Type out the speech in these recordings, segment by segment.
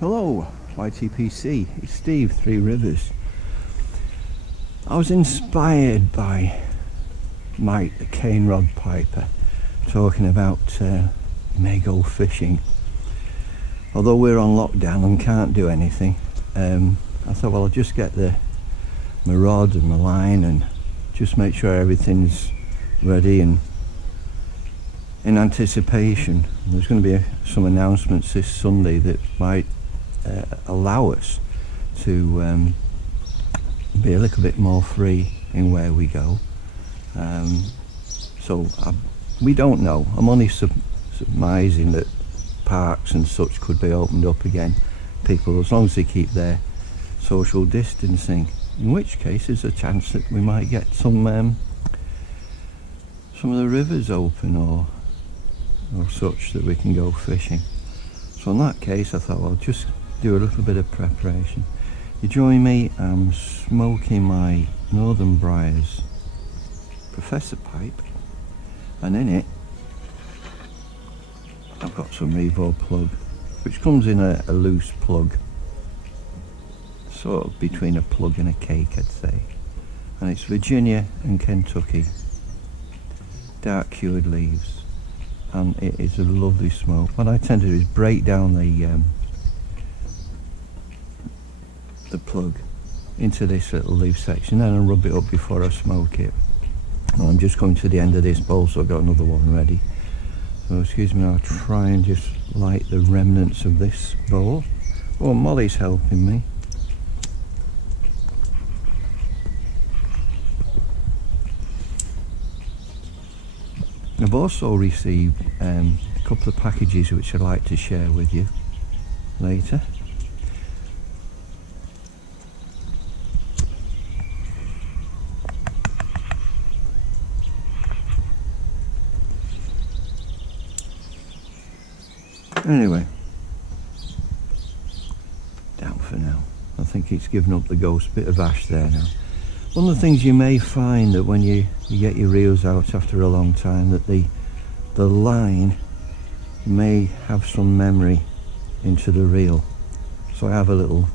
Hello, YTPC, it's Steve, Three Rivers. I was inspired by Mike, the cane rod piper, talking about may go fishing. Although we're on lockdown and can't do anything, I thought, well, I'll just get my rod and my line and just make sure everything's ready and in anticipation. There's going to be some announcements this Sunday that might allow us to be a little bit more free in where we go. We don't know. I'm only surmising that parks and such could be opened up again. People, as long as they keep their social distancing, in which case there's a chance that we might get some of the rivers open or such that we can go fishing. So in that case I thought, well, just do a little bit of preparation. You join me, I'm smoking my Northern Briars Professor pipe, and in it I've got some Revor plug, which comes in a loose plug, sort of between a plug and a cake, I'd say, and it's Virginia and Kentucky dark cured leaves, and it is a lovely smoke. What I tend to do is break down the plug into this little leaf section, then I rub it up before I smoke it. And I'm just coming to the end of this bowl, so I've got another one ready. So excuse me, I'll try and just light the remnants of this bowl. Oh, Molly's helping me. I've also received a couple of packages which I'd like to share with you later. Anyway, down for now. I think it's given up the ghost. Bit of ash there now. One of the things you may find that when you get your reels out after a long time, that the line may have some memory into the reel. So I have a little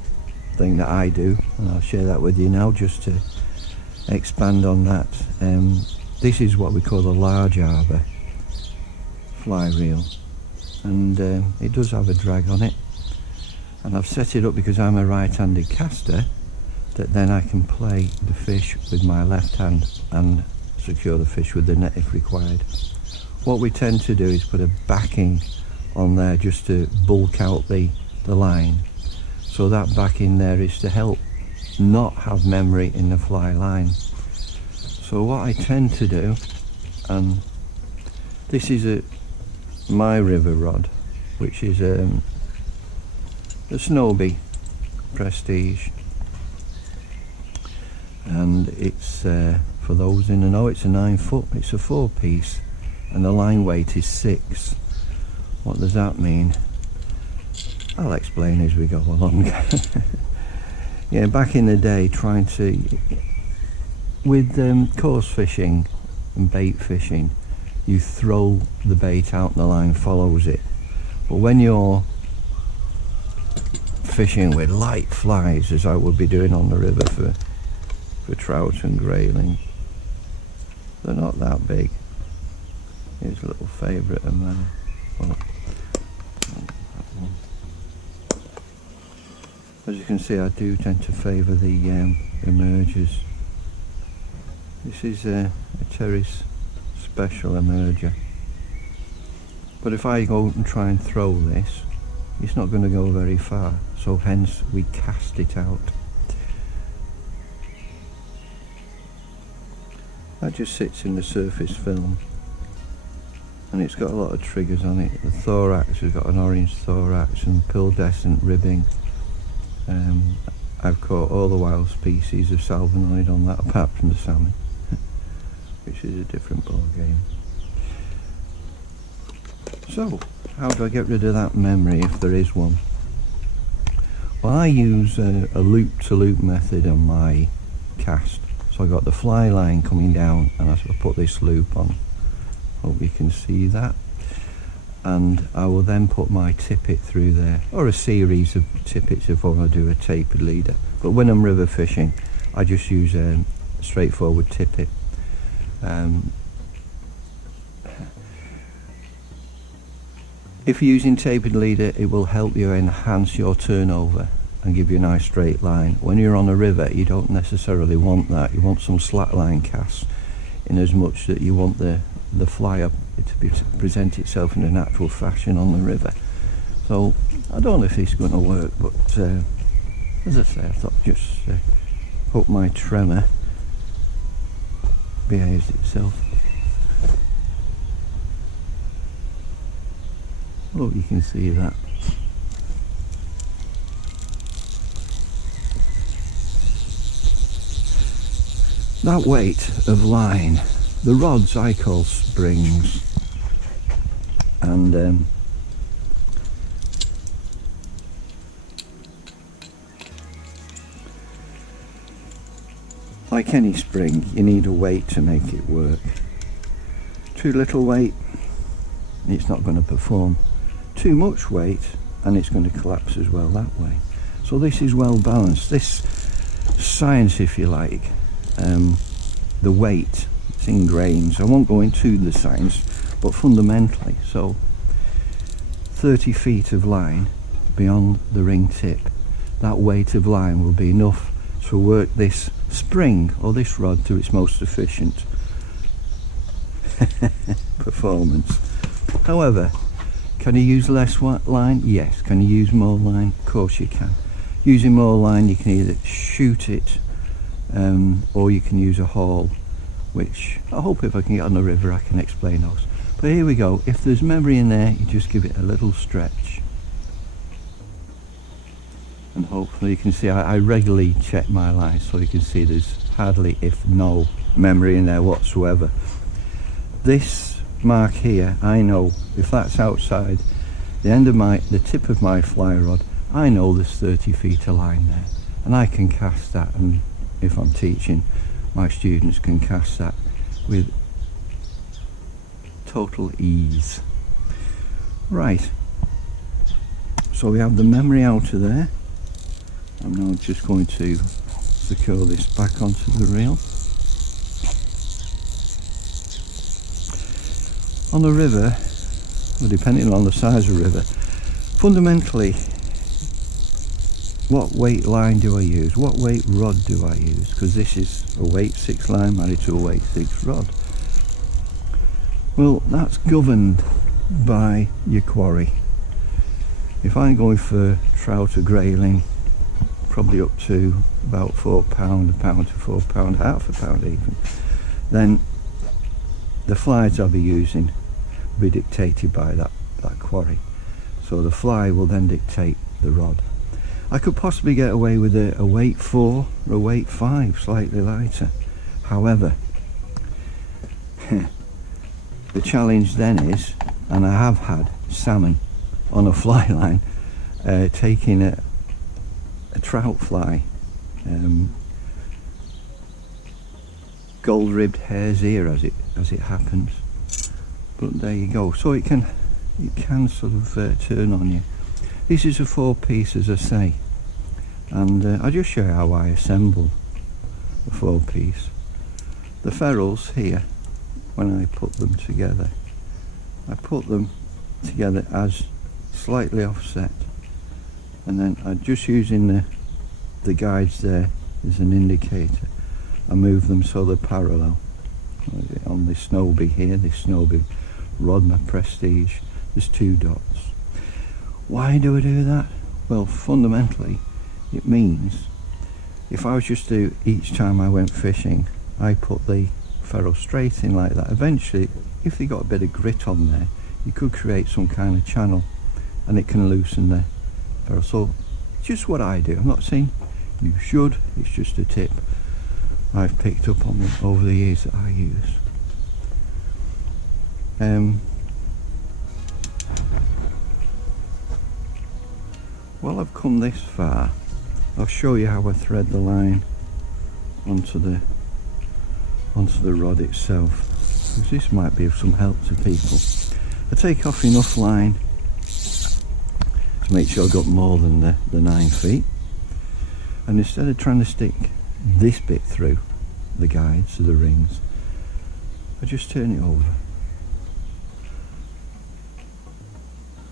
thing that I do, and I'll share that with you now just to expand on that. This is what we call a large arbor fly reel, and it does have a drag on it, and I've set it up because I'm a right-handed caster, that then I can play the fish with my left hand and secure the fish with the net if required. What we tend to do is put a backing on there just to bulk out the line. So that backing there is to help not have memory in the fly line. So what I tend to do, and this is my Revor rod, which is a Snowbie Prestige, and it's for those in the know, it's a 9 foot, it's a 4-piece, and the line weight is 6. What does that mean? I'll explain as we go along. Yeah, back in the day, trying to, with coarse fishing and bait fishing, you throw the bait out and the line follows it. But when you're fishing with light flies, as I would be doing on the river for trout and grayling, they're not that big. Here's a little favourite of mine. Oh, as you can see, I do tend to favour the emergers. This is a Terrace Special emerger, but if I go and try and throw this, it's not going to go very far, so hence we cast it out. That just sits in the surface film, and it's got a lot of triggers on it. The thorax has got an orange thorax and pildescent ribbing. I've caught all the wild species of salmonoid on that, apart from the salmon, which is a different ball game. So, how do I get rid of that memory if there is one? Well, I use a loop-to-loop method on my cast. So I got the fly line coming down, and I put this loop on. Hope you can see that. and I will then put my tippet through there, or a series of tippets if I want to do a tapered leader. But when I'm river fishing, I just use a straightforward tippet. If you're using tapered leader, it will help you enhance your turnover and give you a nice straight line. When you're on a river, you don't necessarily want that. You want some slack line casts, in as much that you want the fly up to present itself in a natural fashion on the river. So I don't know if it's going to work, but as I say, I thought just hope my tremor behaves itself. Oh, you can see that. That weight of line, the rods I call springs, and like any spring, you need a weight to make it work. Too little weight, it's not going to perform. Too much weight, and it's going to collapse as well that way. So this is well balanced. This science, if you like, the weight, it's in grains. I won't go into the science, but fundamentally, so 30 feet of line beyond the ring tip, that weight of line will be enough to work this spring or this rod to its most efficient performance. However, can you use less line? Yes. Can you use more line? Of course you can. Using more line, you can either shoot it or you can use a haul, which I hope if I can get on the river I can explain those. But here we go. If there's memory in there, you just give it a little stretch, and hopefully you can see I regularly check my line, so you can see there's hardly, if no, memory in there whatsoever. This mark here, I know if that's outside the end of the tip of my fly rod, I know there's 30 feet of line there, and I can cast that, and if I'm teaching, my students can cast that with total ease. Right, so we have the memory out of there. I'm now just going to secure this back onto the reel. On the river, well, depending on the size of the river, fundamentally, what weight line do I use? What weight rod do I use? Because this is a weight 6 line married to a weight 6 rod. Well, that's governed by your quarry. If I'm going for trout or grayling, probably up to about £4, a pound to £4, half a pound even, then the flies I'll be using will be dictated by that quarry. So the fly will then dictate the rod. I could possibly get away with a weight 4 or a weight 5, slightly lighter. However, the challenge then is, and I have had salmon on a fly line taking a trout fly, gold-ribbed hare's ear as it happens. But there you go. So it can sort of turn on you. This is a 4-piece, as I say, and I'll just show you how I assemble a 4-piece. The ferrules here, when I put them together, I put them together as slightly offset, and then I'm just using the guides there as an indicator. I move them so they're parallel. On this Snowbie here, this Snowbie rod, my Prestige, there's 2 dots. Why do I do that? Well, fundamentally, it means if I was just to, each time I went fishing, I put the ferrule straight in like that. Eventually, if they got a bit of grit on there, you could create some kind of channel, and it can loosen the ferrule. So, just what I do. I'm not saying you should, it's just a tip I've picked up on over the years that I use. Well, I've come this far. I'll show you how I thread the line onto the rod itself, because this might be of some help to people. I take off enough line to make sure I've got more than the 9 feet, and instead of trying to stick this bit through the guides to the rings, I just turn it over.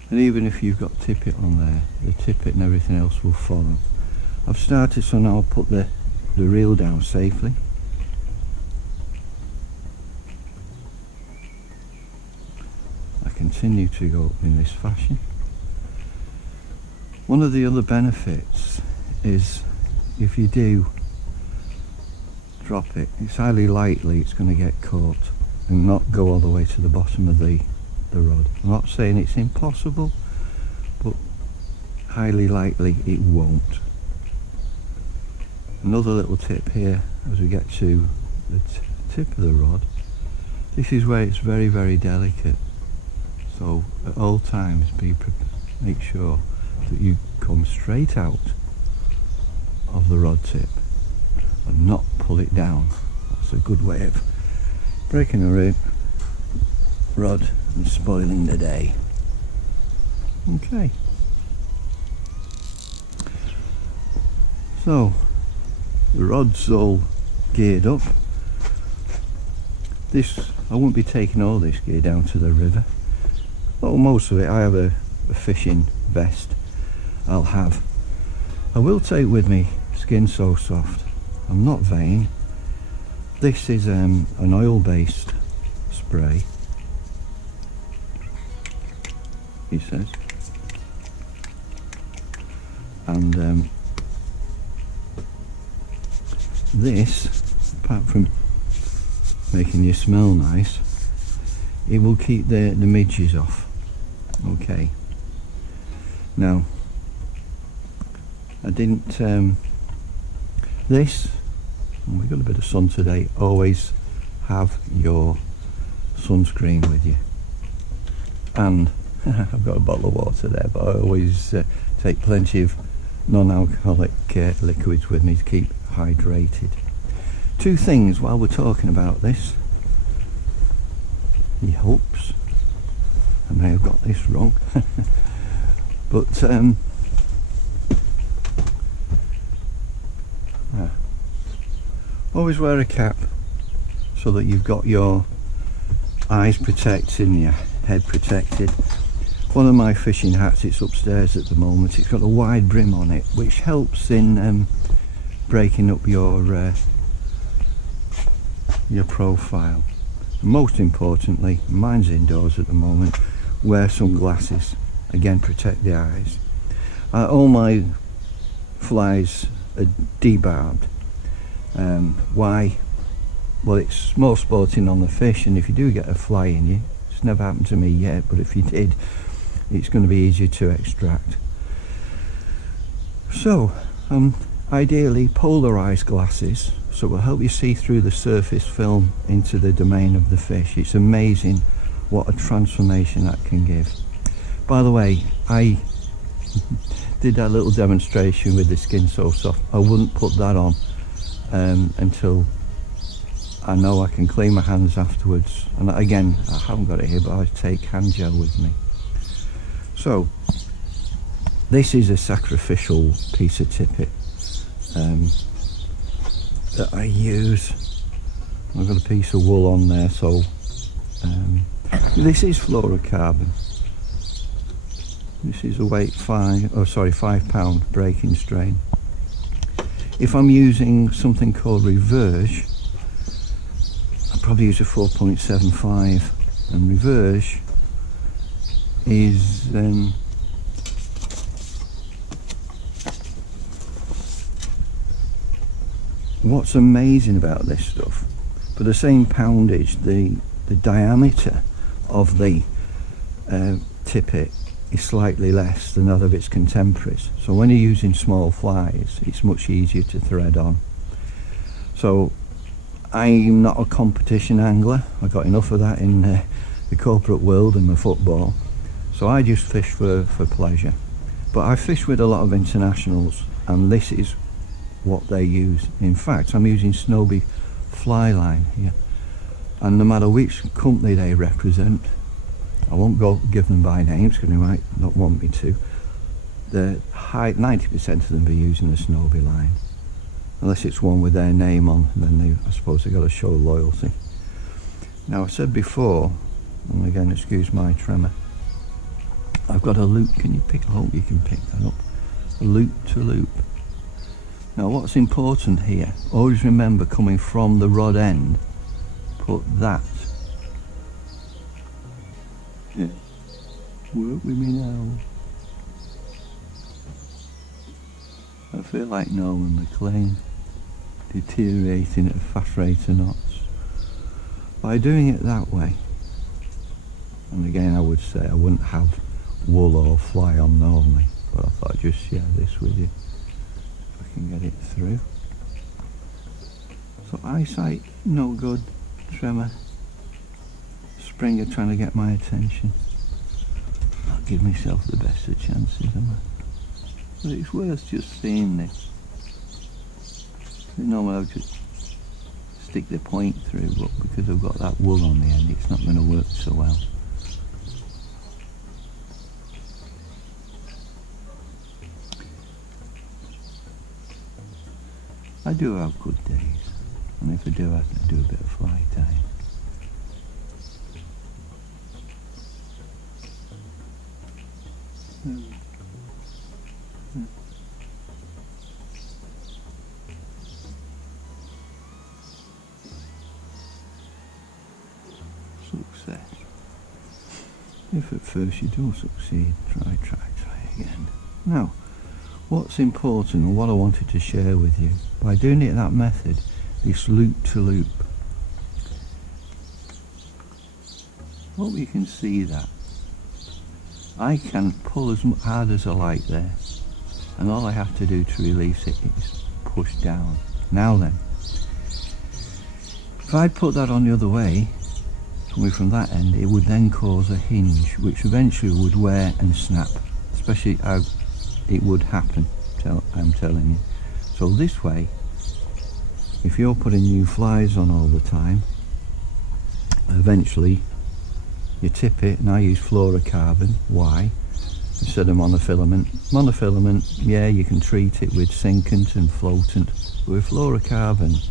And even if you've got tippet on there, the tippet and everything else will follow. I've started, so now I'll put the reel down safely. I continue to go up in this fashion. One of the other benefits is if you do drop it, it's highly likely it's going to get caught and not go all the way to the bottom of the rod. I'm not saying it's impossible, but highly likely it won't. Another little tip here as we get to the tip of the rod, this is where it's very, very delicate, so at all times make sure that you come straight out of the rod tip and not pull it down. That's a good way of breaking a rod and spoiling the day. Okay, so the rod's all geared up. I won't be taking all this gear down to the river. Well, most of it. I have a fishing vest I'll have. I will take with me Skin So Soft. I'm not vain. This is an oil-based spray, he says, and this, apart from making you smell nice, it will keep the midges off. Okay, now I didn't this, and we've got a bit of sun today, always have your sunscreen with you. And I've got a bottle of water there, but I always take plenty of non-alcoholic liquids with me to keep hydrated. Two things while we're talking about this. He hopes I may have got this wrong, but always wear a cap so that you've got your eyes protected and your head protected. One of my fishing hats, it's upstairs at the moment, it's got a wide brim on it, which helps in breaking up your profile. And most importantly, mine's indoors at the moment, wear sunglasses, again protect the eyes. All my flies are debarbed. Why? Well, it's more sporting on the fish, and if you do get a fly in you, it's never happened to me yet, but if you did, it's going to be easier to extract. So ideally polarized glasses, so it will help you see through the surface film into the domain of the fish. It's amazing what a transformation that can give. By the way, I did that little demonstration with the Skin So Soft. I wouldn't put that on until I know I can clean my hands afterwards. And again, I haven't got it here, but I take hand gel with me. So this is a sacrificial piece of tippet that I use. I've got a piece of wool on there, so this is fluorocarbon. This is a weight 5 pound breaking strain. If I'm using something called Revor, I'll probably use a 4.75, and Revor is what's amazing about this stuff, for the same poundage, the diameter of the tippet is slightly less than that of its contemporaries. So when you're using small flies, it's much easier to thread on. So I'm not a competition angler. I got enough of that in the corporate world and my football. So I just fish for pleasure. But I fish with a lot of internationals, and this is what they use. In fact, I'm using Snowby fly line here, and no matter which company they represent, I won't go give them by names because they might not want me to. The 90% of them be using the Snowby line, unless it's one with their name on, then I suppose they've got to show loyalty. Now I said before, and again excuse my tremor, I've got a loop. Can you pick? I hope you can pick that up. A loop to loop. Now what's important here, always remember, coming from the rod end, put that. Yeah. Work with me now. I feel like Norman McLean, deteriorating at a fast rate of knots. By doing it that way, and again I would say I wouldn't have wool or fly on normally, but I thought I'd just share this with you if I can get it through. So eyesight no good, tremor, Springer trying to get my attention. Not give myself the best of chances, am I? But it's worth just seeing this. Normally I would just stick the point through, but because I've got that wool on the end, it's not going to work so well. I do have good days, and if I do, I do a bit of fly tying. Success. If at first you don't succeed, try again. Now, what's important and what I wanted to share with you, by doing it that method, this loop to loop, hope you can see that. I can pull as hard as I like there, and all I have to do to release it is push down. Now then, if I put that on the other way, coming from that end, it would then cause a hinge, which eventually would wear and snap, especially how it would happen, I'm telling you. So this way, if you're putting new flies on all the time, eventually you tip it, and I use fluorocarbon. Why? Instead of monofilament. Monofilament, yeah, you can treat it with sinkant and floatant, but with fluorocarbon,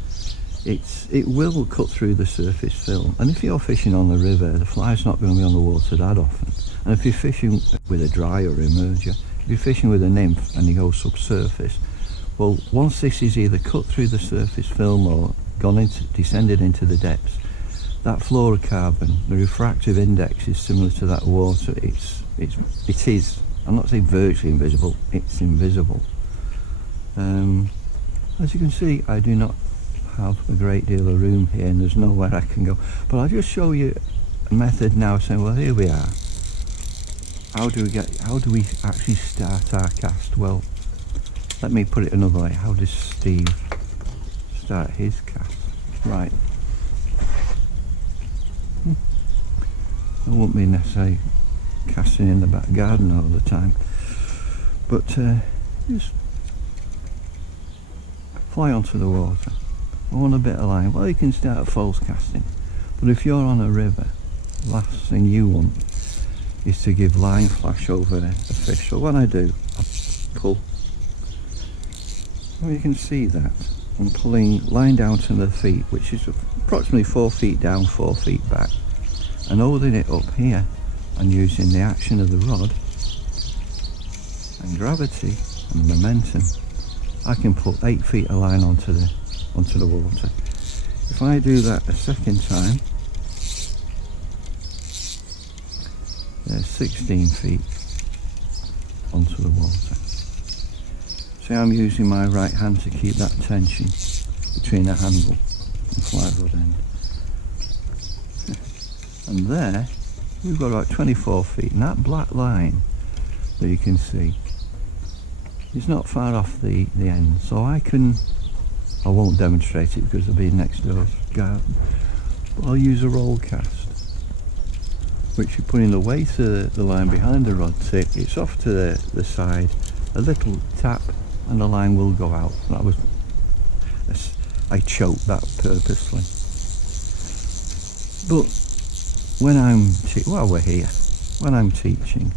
it will cut through the surface film. And if you're fishing on the river, the fly's not going to be on the water that often. And if you're fishing with a dry or emerger, if you're fishing with a nymph and you go subsurface, well, once this is either cut through the surface film or descended into the depths, that fluorocarbon, the refractive index is similar to that water. It is. I'm not saying virtually invisible. It's invisible. As you can see, I do not have a great deal of room here, and there's nowhere I can go. But I'll just show you a method now, saying, well, here we are. How do we actually start our cast? Well, let me put it another way. How does Steve start his cast? Right. I won't be necessarily casting in the back garden all the time, but just fly onto the water. I want a bit of line. Well, you can start false casting, but if you're on a river, the last thing you want is to give line flash over a fish. So what I do, I pull. Well, you can see that I'm pulling line down to the feet, which is approximately 4 feet down, 4 feet back, and holding it up here and using the action of the rod and gravity and momentum, I can put 8 feet of line onto the water. If I do that a second time, there's 16 feet onto the water. See, I'm using my right hand to keep that tension between the handle and fly rod end. And there, we've got about 24 feet, and that black line that you can see is not far off the end. So I won't demonstrate it because I'll be next door's garden, but I'll use a roll cast, which you're putting the weight of the line behind the rod tip. It's off to the side, a little tap, and the line will go out. I choked that purposely. But when while we're here, when I'm teaching,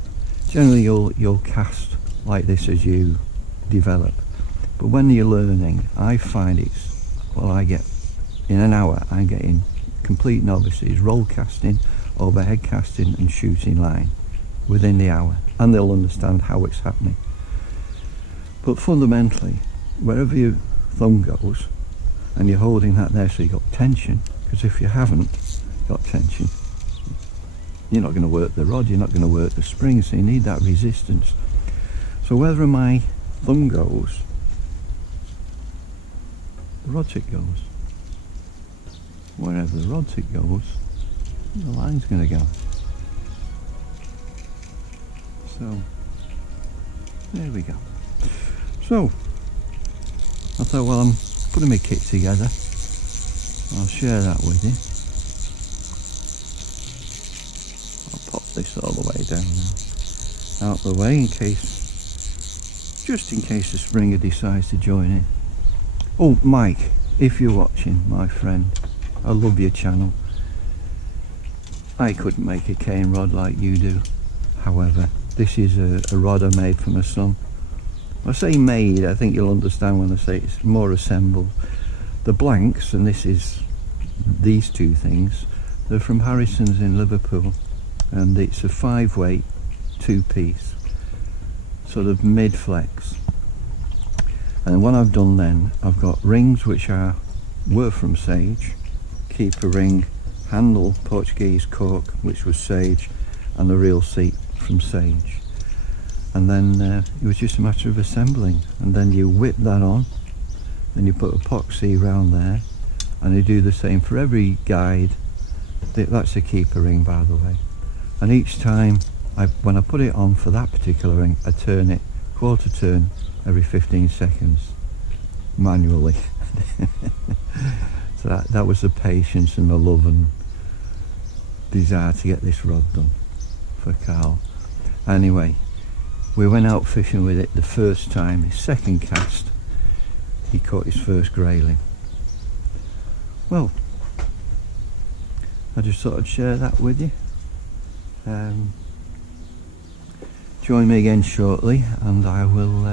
generally you'll cast like this as you develop, but when you're learning, I find I get in an hour I'm getting complete novices roll casting, overhead casting and shooting line within the hour, and they'll understand how it's happening. But fundamentally, wherever your thumb goes and you're holding that there, so you've got tension, because if you haven't got tension, you're not going to work the rod, you're not going to work the spring, so you need that resistance. So wherever my thumb goes, the rod tip goes. Wherever the rod tip goes, the line's going to go. So there we go. So I thought, well, I'm putting my kit together, I'll share that with you. I'll pop this all the way down now, out the way, just in case the Springer decides to join in. Oh, Mike, if you're watching, my friend, I love your channel. I couldn't make a cane rod like you do. However, this is a rod I made for my son. I say made, I think you'll understand when I say it's more assembled. The blanks, and this is these two things, they're from Harrison's in Liverpool, and it's a 5-weight 2-piece, sort of mid-flex. And what I've done then, I've got rings which were from Sage, keeper ring, handle Portuguese cork which was Sage, and the real seat from Sage. And then it was just a matter of assembling, and then you whip that on, then you put epoxy around there, and you do the same for every guide. That's a keeper ring, by the way, and each time when I put it on for that particular ring, I turn it quarter turn every 15 seconds manually. So that was the patience and the love and desire to get this rod done for Carl. Anyway, we went out fishing with it the first time. His second cast, he caught his first grayling. Well, I just thought I'd share that with you. Join me again shortly, and I will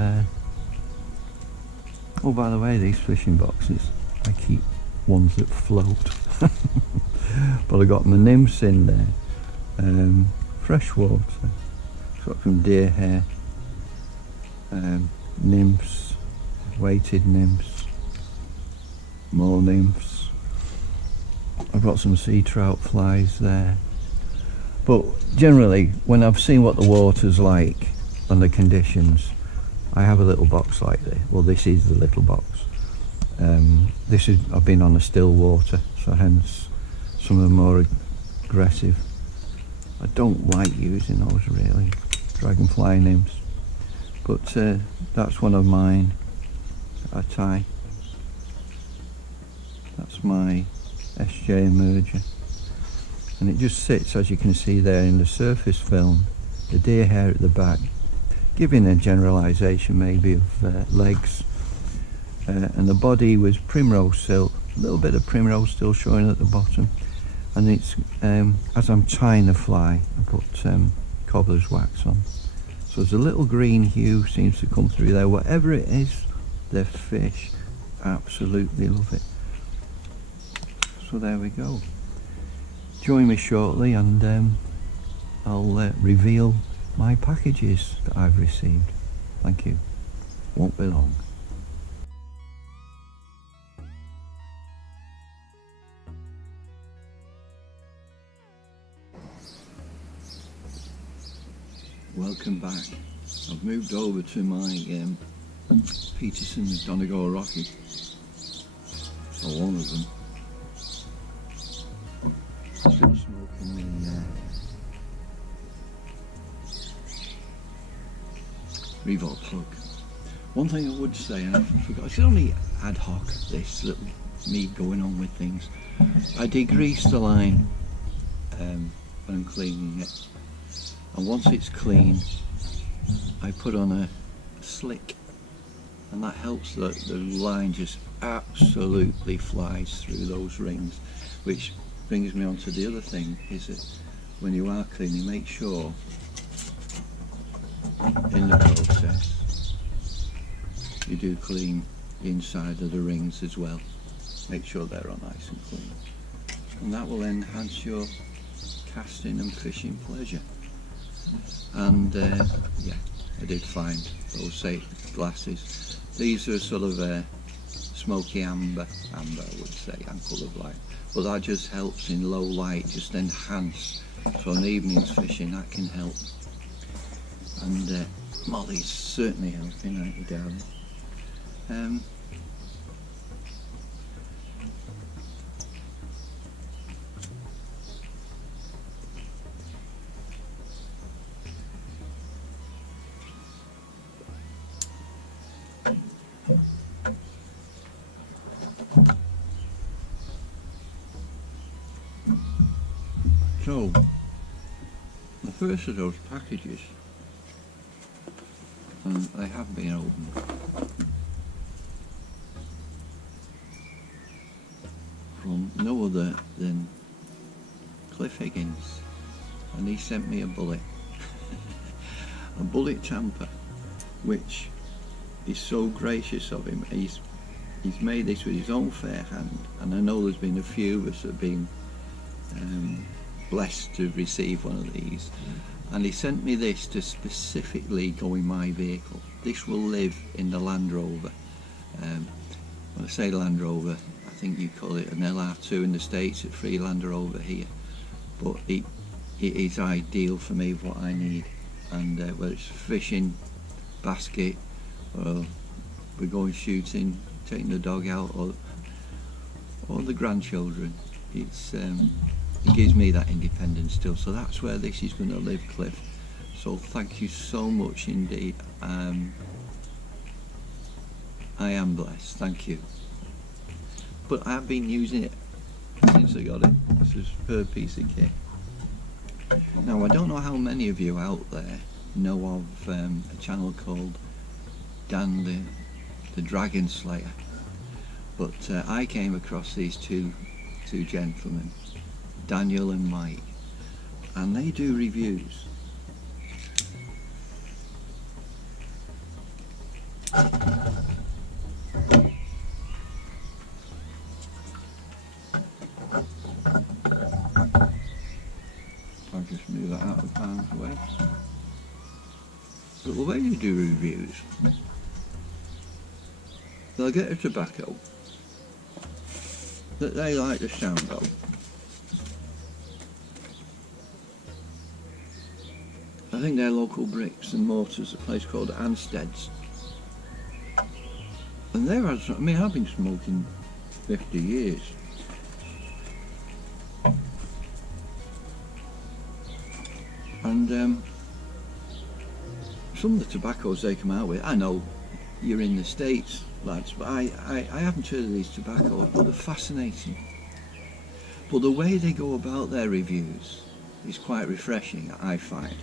oh, by the way, these fishing boxes, I keep ones that float. But I got my nymphs in there, fresh water, got some deer hair, nymphs, weighted nymphs, more nymphs. I've got some sea trout flies there. But generally, when I've seen what the water's like and the conditions, I have a little box like this. Well, this is the little box. I've been on a still water, so hence some of the more aggressive. I don't like using those really, dragonfly nymphs, but that's one of mine I tie. That's my SJ emerger, and it just sits, as you can see there in the surface film, the deer hair at the back, giving a generalisation maybe of legs, and the body was primrose silk, a little bit of primrose still showing at the bottom, and it's as I'm tying the fly, I put cobbler's wax on, so there's a little green hue seems to come through there. Whatever it is, the fish absolutely love it. So there we go. Join me shortly, and I'll reveal my packages that I've received. Thank you. Won't be long. Welcome back. I've moved over to my Peterson Donegal Rocky, or one of them. Still smoking the Revor plug. One thing I would say, and I forgot, it's only ad hoc, this little me going on with things. I degrease the line when I'm cleaning it, and once it's clean, I put on a slick, and that helps the line just absolutely flies through those rings, which brings me on to the other thing, is that when you are cleaning, make sure in the process you do clean the inside of the rings as well. Make sure they're all nice and clean, and that will enhance your casting and fishing pleasure. And yeah, I did find those safe glasses. These are sort of smoky amber I would say, and colour black, but that just helps in low light, just enhance. So on evenings fishing that can help. And Molly's certainly helping, aren't you, darling? So, the first of those packages, and they have been opened, from no other than Cliff Higgins, and he sent me a bullet, a bullet tamper, which is so gracious of him. He's made this with his own fair hand, and I know there's been a few of us that have been blessed to receive one of these, and he sent me this to specifically go in my vehicle. This will live in the Land Rover. When I say Land Rover, I think you call it an LR2 in the States, a Freelander over here, but it is ideal for me, what I need. And whether it's fishing, basket, or we're going shooting, taking the dog out, or the grandchildren, it gives me that independence still. So that's where this is going to live, Cliff. So thank you so much indeed. I am blessed, thank you. But I've been using it since I got it. This is a superb piece of kit. Now I don't know how many of you out there know of a channel called Dan the Dragon Slayer, but I came across these two gentlemen, Daniel and Mike, and they do reviews. I'll just move that out of harm's way. But the way you do reviews, they'll get a tobacco that they like the sound of. I think they're local bricks and mortars, a place called Anstead's. And they're, I mean, I've been smoking 50 years. And some of the tobaccos they come out with, I know you're in the States, lads, but I haven't heard of these tobaccos, but they're fascinating. But the way they go about their reviews is quite refreshing, I find.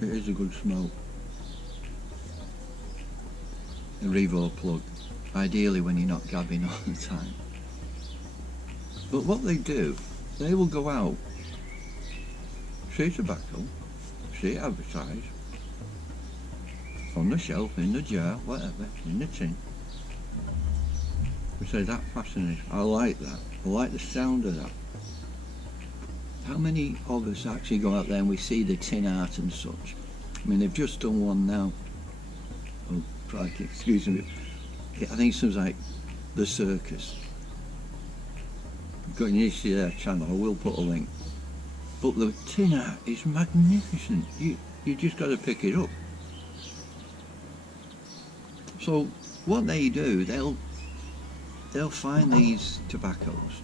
It is a good smoke. A Revor plug, ideally when you're not gabbing all the time. But what they do, they will go out, see tobacco, see it advertised, on the shelf, in the jar, whatever, in the tin. We say, that fascinating, I like that, I like the sound of that. How many of us actually go out there and we see the tin art and such? I mean, they've just done one now. Oh, crikey, excuse me. I think it sounds like The Circus. You need to see their channel, I will put a link. But the tin art is magnificent. You just got to pick it up. So what they do, they'll find these tobaccos,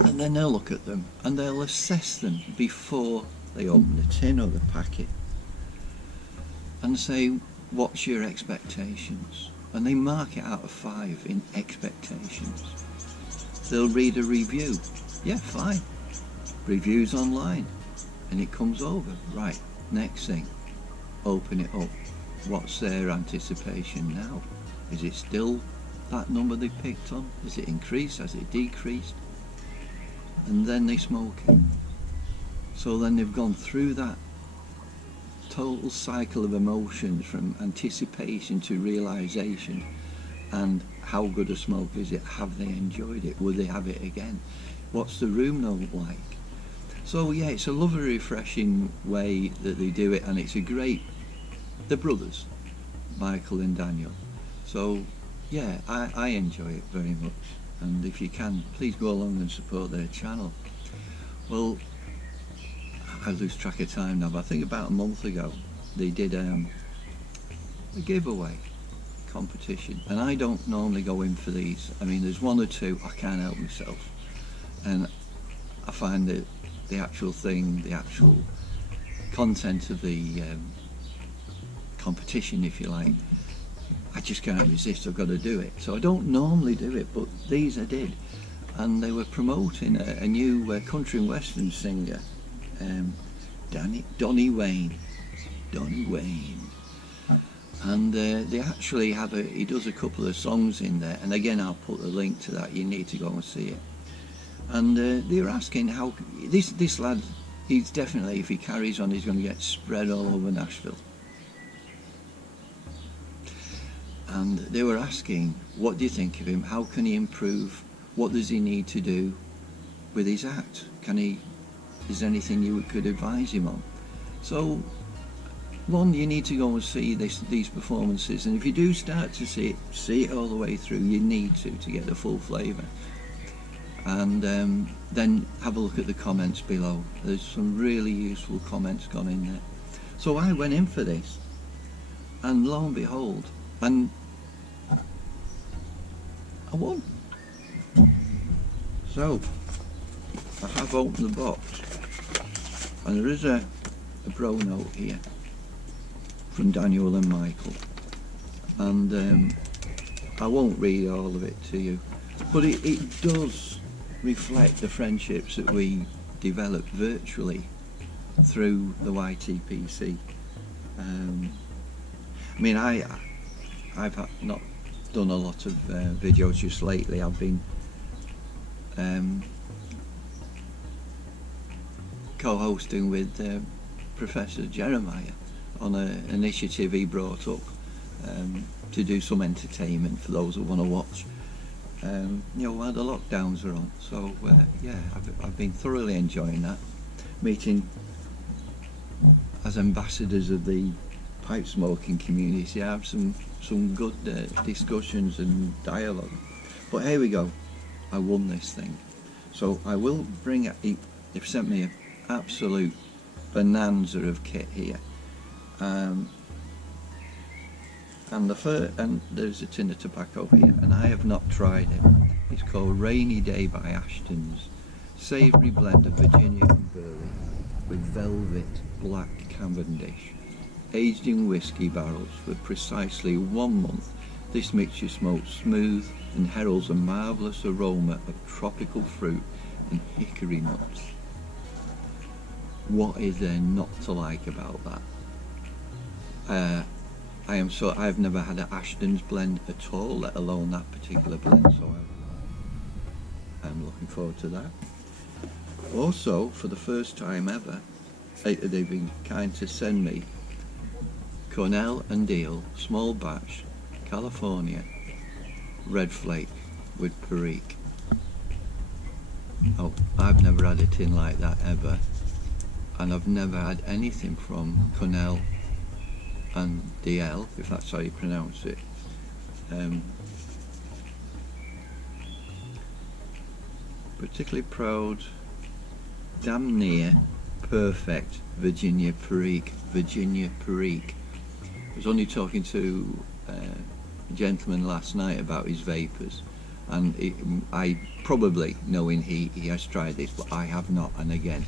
and then they'll look at them and they'll assess them before they open the tin or the packet and say, what's your expectations? And they mark it out of 5 in expectations. They'll read a review. Yeah, fine. Reviews online. and it comes over. Right, next thing, open it up. What's their anticipation now? Is it still that number they picked on? Has it increased? Has it decreased? And then they smoke it. So then they've gone through that total cycle of emotions from anticipation to realization. And how good a smoke is it? Have they enjoyed it? Will they have it again? What's the room note like? So yeah, it's a lovely, refreshing way that they do it, and it's a great, the brothers, Michael and Daniel. So yeah, I enjoy it very much, and if you can, please go along and support their channel. Well, I lose track of time now, but I think about a month ago they did a giveaway competition, and I don't normally go in for these. I mean, there's one or two I can't help myself, and I find that the actual thing, the actual content of the competition, if you like, I just can't resist. I've got to do it. So I don't normally do it, but these I did, and they were promoting a new country and western singer, Donny Wayne, and they actually have he does a couple of songs in there, and again I'll put the link to that. You need to go and see it. And they were asking how this lad, he's definitely, if he carries on, he's going to get spread all over Nashville. And they were asking, what do you think of him? How can he improve? What does he need to do with his act? Is there anything you could advise him on? So, one, you need to go and see these performances, and if you do start to see it all the way through, you need to get the full flavour. And then have a look at the comments below. There's some really useful comments gone in there. So I went in for this, and lo and behold, and I won. So I have opened the box, and there is a bro note here from Daniel and Michael, and I won't read all of it to you, but it does reflect the friendships that we developed virtually through the YTPC. I mean, I've not done a lot of videos just lately. I've been co-hosting with Professor Jeremiah on an initiative he brought up to do some entertainment for those who want to watch. While the lockdowns are on. So yeah, I've been thoroughly enjoying that. Meeting as ambassadors of the pipe smoking community, I have some good discussions and dialogue. But here we go. I won this thing. So I will bring it. They've sent me an absolute bonanza of kit here. And there's a tin of tobacco here, and I have not tried it. It's called Rainy Day by Ashton's. Savoury blend of Virginia and Burley with velvet black Cavendish. Aged in whiskey barrels for precisely 1 month, this mixture smokes smooth and heralds a marvellous aroma of tropical fruit and hickory nuts. What is there not to like about that? I've never had an Ashton's blend at all, let alone that particular blend, so I'm looking forward to that. Also, for the first time ever, they've been kind to send me Cornell and Deal small batch California red flake with Perique. Oh, I've never had a tin like that ever, and I've never had anything from Cornell and DL, if that's how you pronounce it. Particularly proud, damn near perfect Virginia Perique. I was only talking to a gentleman last night about his vapors, and I probably, knowing he has tried this, but I have not, and again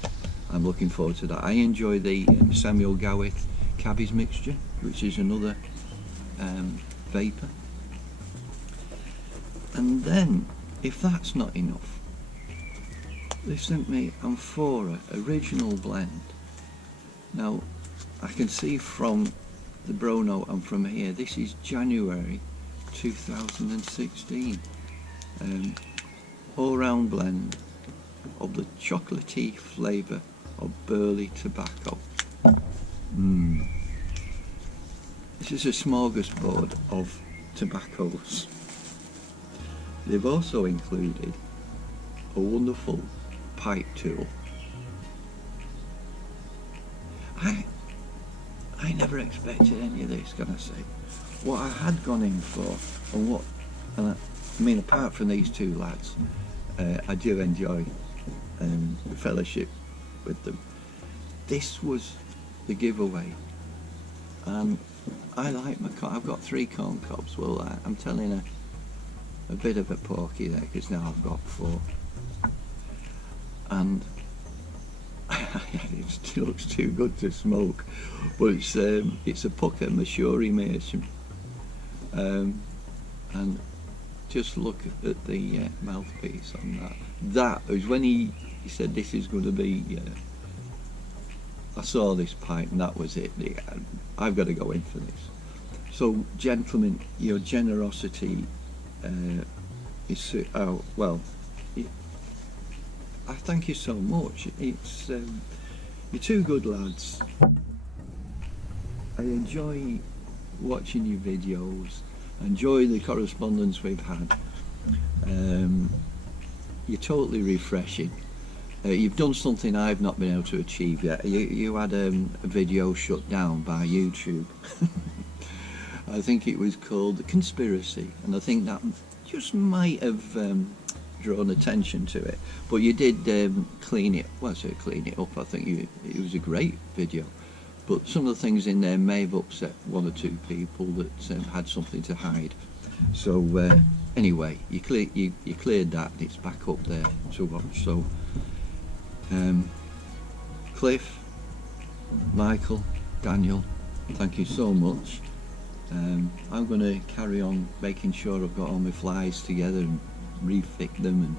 I'm looking forward to that. I enjoy the Samuel Gawith Cabbies mixture, which is another vapor. And then, if that's not enough, they sent me Amphora original blend Now I can see from the Brono and from here, this is January 2016. All round blend of the chocolatey flavour of burley tobacco. This is a smorgasbord of tobaccos. They've also included a wonderful pipe tool. I never expected any of this, can I say? What I had gone in for, and I mean, apart from these two lads, I do enjoy fellowship with them. This was the giveaway, and I like my I've got 3 corn cobs. Well, I'm telling a bit of a porky there, because now I've got 4, and it still looks too good to smoke. But it's a pucker Mashuri Mason, and just look at the mouthpiece on that. That was when he said this is going to be. I saw this pipe and that was it. I've got to go in for this. So, gentlemen, your generosity is well. I thank you so much. It's you're 2 good lads. I enjoy watching your videos. I enjoy the correspondence we've had. You're totally refreshing. You've done something I've not been able to achieve yet. You had a video shut down by YouTube. I think it was called Conspiracy, and I think that just might have drawn attention to it. But you did clean it. Well, I say clean it up. I think it was a great video. But some of the things in there may have upset 1 or 2 people that had something to hide. So anyway, you cleared that, and it's back up there to watch. So Cliff, Michael, Daniel, thank you so much. I'm going to carry on making sure I've got all my flies together and refit them and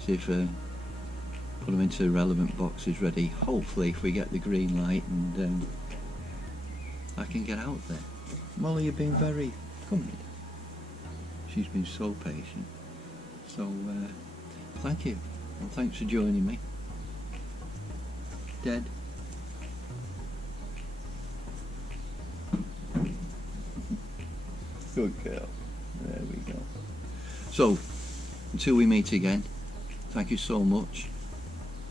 see if put them into relevant boxes ready. Hopefully, if we get the green light, and I can get out there. Molly, you've been very kind. She's been so patient. So thank you, and thanks for joining me. Dead. Good girl. There we go. So, until we meet again, thank you so much,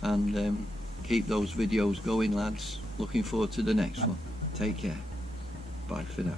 and keep those videos going, lads. Looking forward to the next one. Take care. Bye for now.